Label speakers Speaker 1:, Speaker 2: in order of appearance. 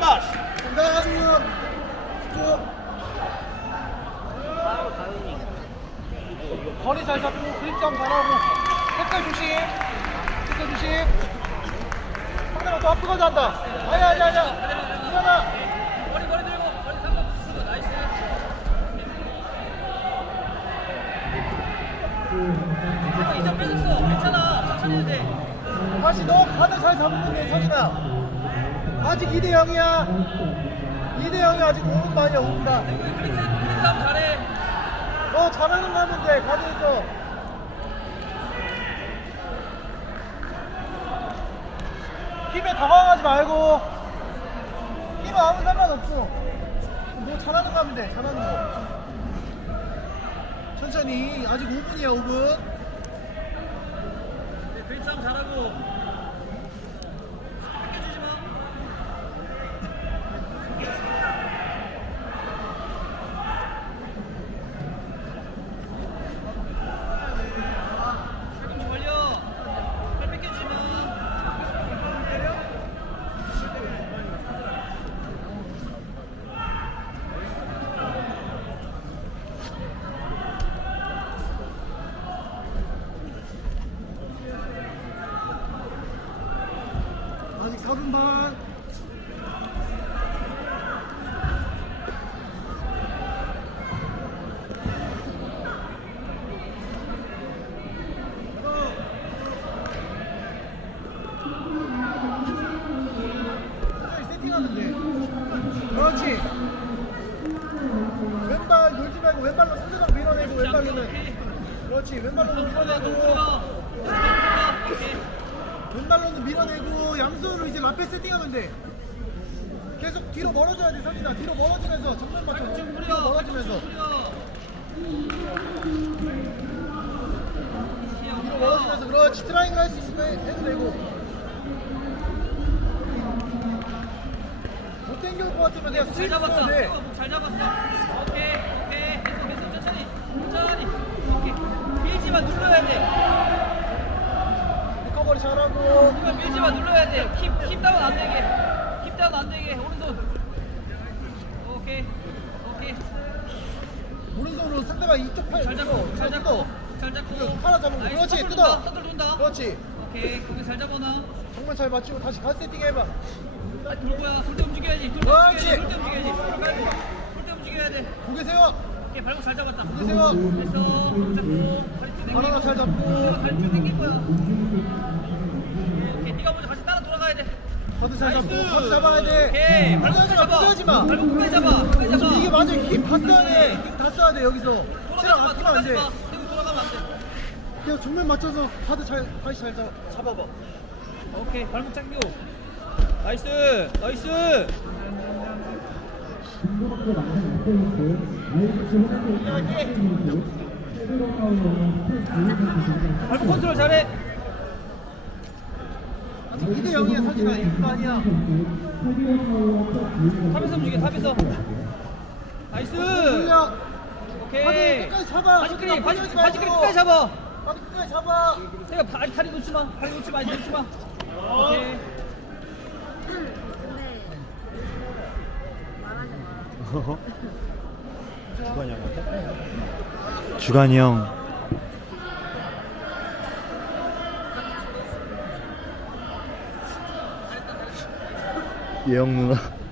Speaker 1: 간다.
Speaker 2: 간다 지금. 거리 잘 잡고 그립 싸움 잘하고 태클 조심. 태클 조심. 상대방 또 앞으로 간다. 아니야. 일어나.
Speaker 1: 머리 들고 머리 잡고 나이스. 이점 뺏었어. 괜찮아. 천천히 해도 돼.
Speaker 2: 다시 너 가드 잘 잡으면 돼 서진아. 아직 2대 0이야. 2대 0이 아직 5분 만이야 5분 만.
Speaker 1: 그립 싸움 잘해.
Speaker 2: 너 잘하는 거 하면 돼 가드에서. 힘에 당황하지 말고. 힘은 아무 상관없어. 너 잘하는 거 하면 돼 잘하는 거. 천천히 아직 5분이야 5분.
Speaker 1: 그립 싸움 잘하고. 뺏겨주지 마. 팔꿈치 벌려. 팔 뺏겨주지 마.
Speaker 2: 아직 4분 반. 세팅하면 돼. 그렇지. 왼발 놀지 말고 왼발로 상대방 밀어내고 왼발로는. 그렇지. 왼발로는 밀어내고. 왼발로는 밀어내고 양손으로 이제 라페 세팅하면 돼. 계속 뒤로 멀어져야 돼 서진아. 뒤로 멀어지면서 정면 맞춰. 뒤로 멀어지면서. 뒤로 멀어지면서 그렇지. 트라이앵글 할 수 있으면 해도 되고. 못 당겨올 것 같으면 그냥
Speaker 1: 잘
Speaker 2: 스윙
Speaker 1: 잡았어.
Speaker 2: 해야 돼.
Speaker 1: 잘 잡았어. 오케이. 계속 천천히. 오케이. 밀지만 눌러야 돼.
Speaker 2: 리커버리 잘하고.
Speaker 1: 이거 밀지만 눌러야 돼. 힙 다운 안 되게. 힙 다운 안 되게. 오른손. 오케이.
Speaker 2: 오른손으로 상대방 이쪽 팔
Speaker 1: 잘 잡고. 잘
Speaker 2: 뜯어.
Speaker 1: 잡고.
Speaker 2: 팔아 잡으면
Speaker 1: 나이스.
Speaker 2: 그렇지
Speaker 1: 서둘
Speaker 2: 뜯어.
Speaker 1: 준다.
Speaker 2: 그렇지.
Speaker 1: 오케이. 거기 잘 잡아놔.
Speaker 2: 정말 잘 맞추고 다시 갓 세팅 해봐.
Speaker 1: 돌 거야. 돌 때 움직여야지.
Speaker 2: 그렇지.
Speaker 1: 돌 때 움직여야 돼.
Speaker 2: 고개 세워.
Speaker 1: 오케이. 발목 잘 잡았다.
Speaker 2: 고개 세워.
Speaker 1: 됐어. 잡고. 다리 쭉 당기고.
Speaker 2: 바나나 잘 잡고.
Speaker 1: 다리 쭉 당길 거야. 오케이. 네가 먼저 같이 따라 돌아가야 돼.
Speaker 2: 가드 잘 잡고.
Speaker 1: 나이스.
Speaker 2: 가드 잡아야 돼.
Speaker 1: 오케이. 발목
Speaker 2: 부서지 마.
Speaker 1: 잡아.
Speaker 2: 부서지 마.
Speaker 1: 발목 끝까지 잡아. 끝까지 잡아.
Speaker 2: 이게 맞아. 힘 다 써야 돼. 힘 다 써야 돼 여기서. 체력 안 뛰면 안 돼.
Speaker 1: 돌아가면 안 돼.
Speaker 2: 그냥 정면 맞춰서 가드 다시 잘 잡아봐.
Speaker 1: 오케이. 발목 당겨. 나이스. 발목 컨트롤 잘해.
Speaker 2: 아직 2대 0이야 서진아. 1분 아니야.
Speaker 1: 탑에서 움직여. 탑에서. 나이스.
Speaker 2: 돌려.
Speaker 1: 오케이.
Speaker 2: 바지 끝까지 잡아.
Speaker 1: 바지
Speaker 2: 서진아,
Speaker 1: 끝
Speaker 2: 벌려지
Speaker 1: 바지
Speaker 2: 말고.
Speaker 1: 끝까지 잡아.
Speaker 2: 바지 끝까지 잡아.
Speaker 1: 내가 다리 놓지 마. 다리 놓지 마. 놓지 마. 오케이.
Speaker 3: 주관이 형한테? 주관이 형. 예영 누나.